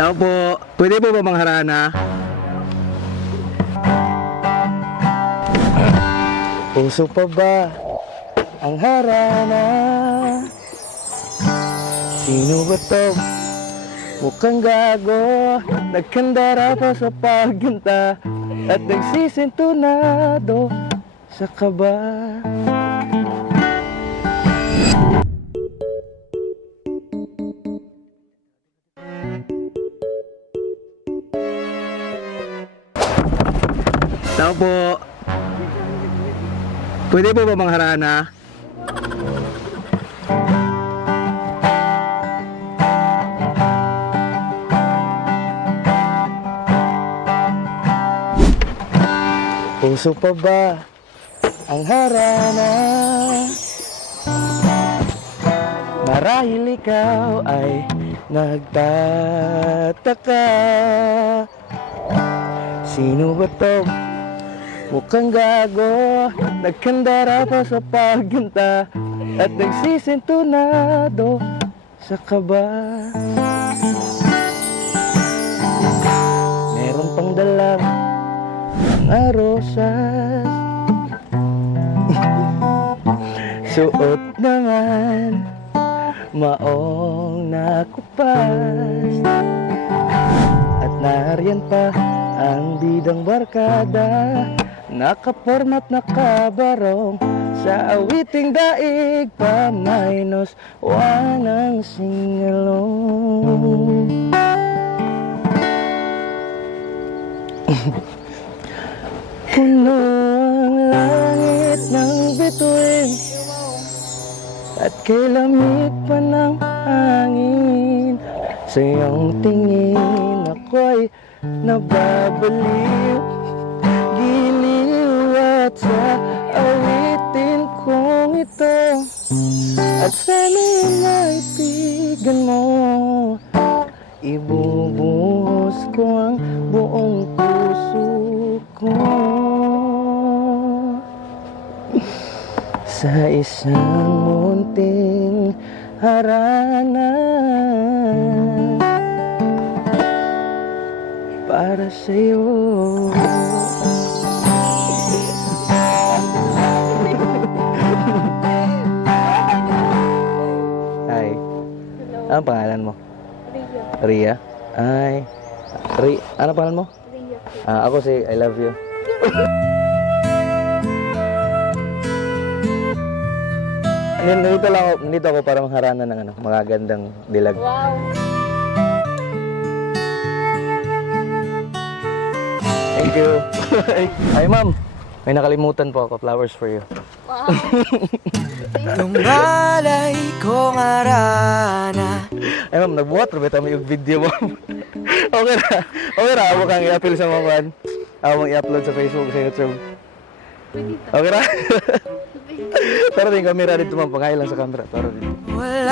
Tao po, pwede po ba mangharana? Puso pa ba ang harana? Sino ba to? Mukhang gago, nagkandara pa sa pagginta at nagsisintunado sa kaba. Tao po, pwede po ba mangharana? Puso pa ba ang harana? Marahil ikaw ay nagtataka. Sino ba to? Mukhang gago, nagkandara pa sa pagginta at nagsisintunado sa kaba. Meron pang dalang mga rosas, suot naman maong nakupas, at nariyan pa ang bidang barkada, nakapormat nakabarong sa awiting daig pa minus one ang singalong. Puno ang langit ng bituin at kay lamig pa ng hangin. Sa iyong tingin ako'y nababaliw, giliw at sa awitin kong ito. At sana'y maibigan mo, ibubuhos ko ang buong puso ko sa isang munting harana para sa'yo. Hi. Ano pangalan mo? Ria. Ria? Ay. Ano pangalan mo? Ria. Ako si I love you. Nandito ako para mangharana ng magagandang dilag. Wow. Thank you. Ay ma'am, may nakalimutan po ako. Flowers for you. Wow. Nung malay kong arana. Ay ma'am, nagbuhat rin ba yung video ma'am? Okay na. Okay na. Ako kang i-upload sa mga kan. Ako mong i-upload sa Facebook, sa YouTube. Okay na? Pero din kamera dito ma'am. Pangay lang sa camera. Pero dito. Wala